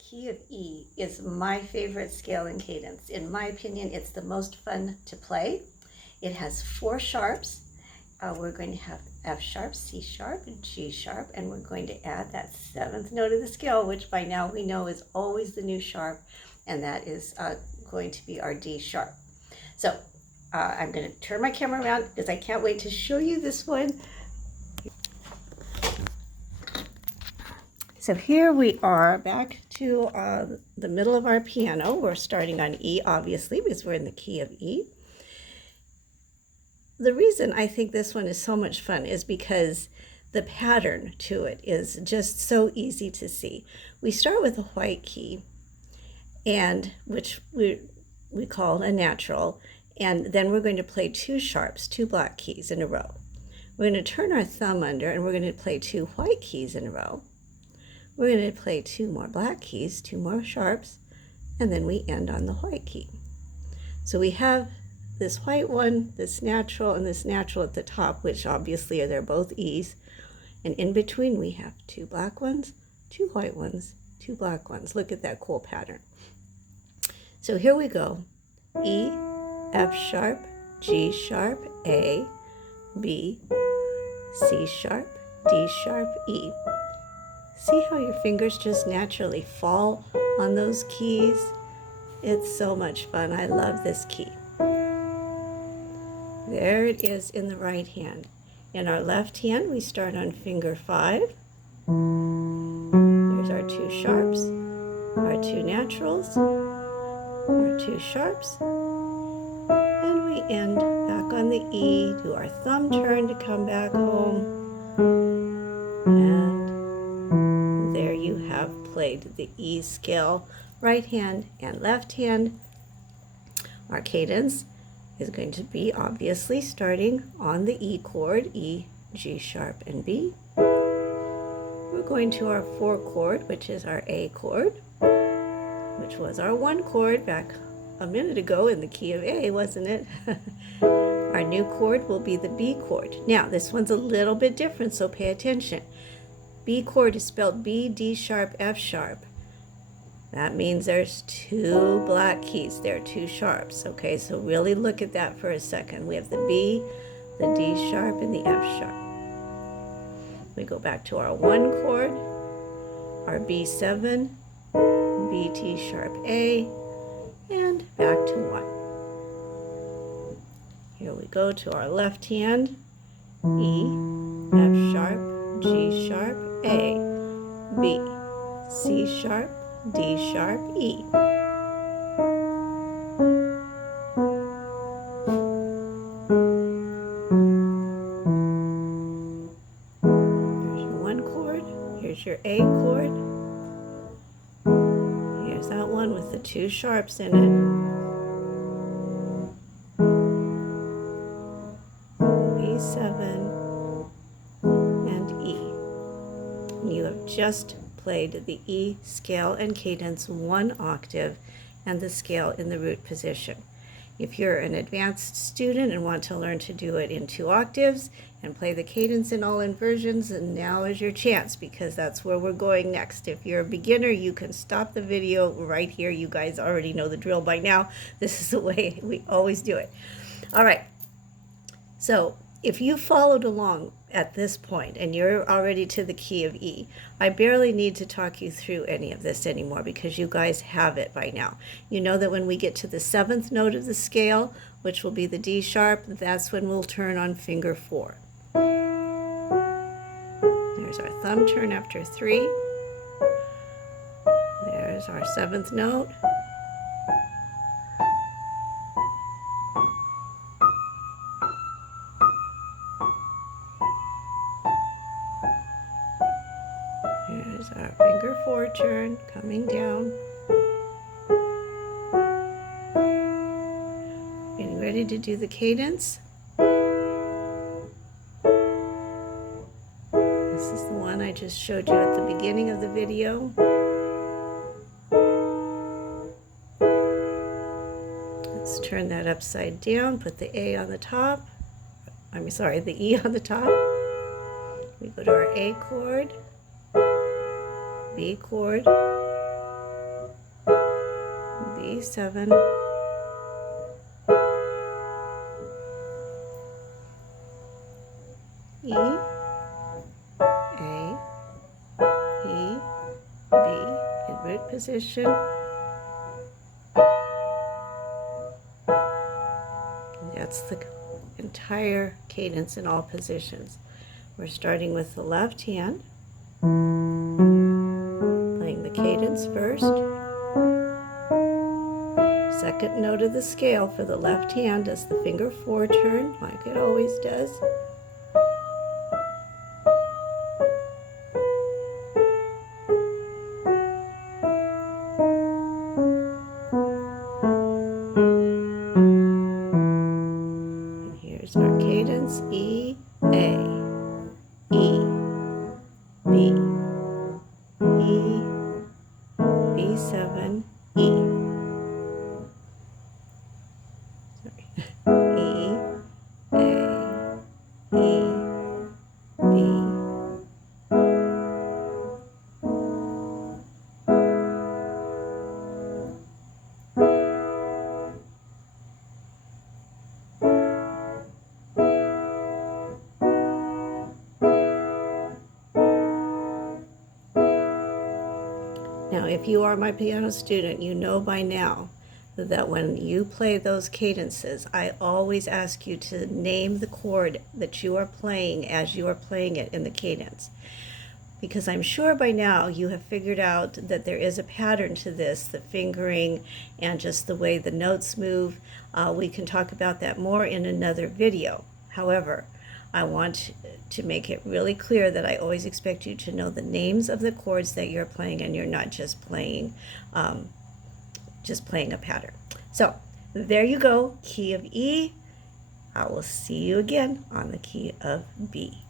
key of E is my favorite scale in Cadence. In my opinion, it's the most fun to play. It has 4 sharps. We're going to have F sharp, C sharp, G sharp, and we're going to add that 7th note of the scale, which by now we know is always the new sharp, and that is going to be our D sharp. So I'm going to turn my camera around because I can't wait to show you this one. So here we are back to the middle of our piano. We're starting on E, obviously, because we're in the key of E. The reason I think this one is so much fun is because the pattern to it is just so easy to see. We start with a white key, and which we call a natural, and then we're going to play 2 sharps, 2 black keys in a row. We're going to turn our thumb under, and we're going to play 2 white keys in a row. We're going to play 2 more black keys, 2 more sharps, and then we end on the white key. So we have this white one, this natural, and this natural at the top, which obviously they're both E's. And in between we have 2 black ones, 2 white ones, 2 black ones. Look at that cool pattern. So here we go. E, F sharp, G sharp, A, B, C sharp, D sharp, E. See how your fingers just naturally fall on those keys? It's so much fun. I love this key. There it is in the right hand. In our left hand, we start on finger 5. There's our 2 sharps, our 2 naturals, our 2 sharps, and we end back on the E, do our thumb turn to come back home, and there you have played the E scale, right hand and left hand. Our cadence is going to be obviously starting on the E chord, E, G sharp, and B. We're going to our 4 chord, which is our A chord, which was our 1 chord back a minute ago in the key of A, wasn't it? Our new chord will be the B chord. Now, this one's a little bit different, so pay attention. B chord is spelled B, D sharp, F sharp. That means there's 2 black keys. There are 2 sharps. Okay, so really look at that for a second. We have the B, the D sharp, and the F sharp. We go back to our 1 chord, our B7, B, T sharp, A, and back to 1. Here we go to our left hand, E, F sharp, G sharp, A, B, C sharp, D sharp, E. Here's your 1 chord. Here's your A chord. Here's that one with the 2 sharps in it. B7 and E. And you have just played the E scale and cadence 1 octave and the scale in the root position. If you're an advanced student and want to learn to do it in 2 octaves and play the cadence in all inversions, and now is your chance, because that's where we're going next. If you're a beginner, you can stop the video right here. You guys already know the drill by now. This is the way we always do it. All right. So if you followed along at this point and you're already to the key of E, I barely need to talk you through any of this anymore because you guys have it by now. You know that when we get to the 7th note of the scale, which will be the D sharp, that's when we'll turn on finger 4. There's our thumb turn after 3. There's our 7th note. Here's our finger 4 turn coming down. Getting ready to do the cadence. This is the one I just showed you at the beginning of the video. Let's turn that upside down, put the A on the top. The E on the top. We go to our A chord, B chord, B7, E, A, E, B in root position. And that's the entire cadence in all positions. We're starting with the left hand, playing the cadence first. Second note of the scale for the left hand does the finger 4 turn, like it always does. And here's our cadence: E, A, E, B, E, B7, E. Sorry. E, A, E, B. Now, if you are my piano student, you know by now that when you play those cadences, I always ask you to name the chord that you are playing as you are playing it in the cadence. Because I'm sure by now you have figured out that there is a pattern to this, the fingering and just the way the notes move. We can talk about that more in another video. However, I want to make it really clear that I always expect you to know the names of the chords that you're playing, and you're not just playing a pattern. So there you go, key of E. I will see you again on the key of B.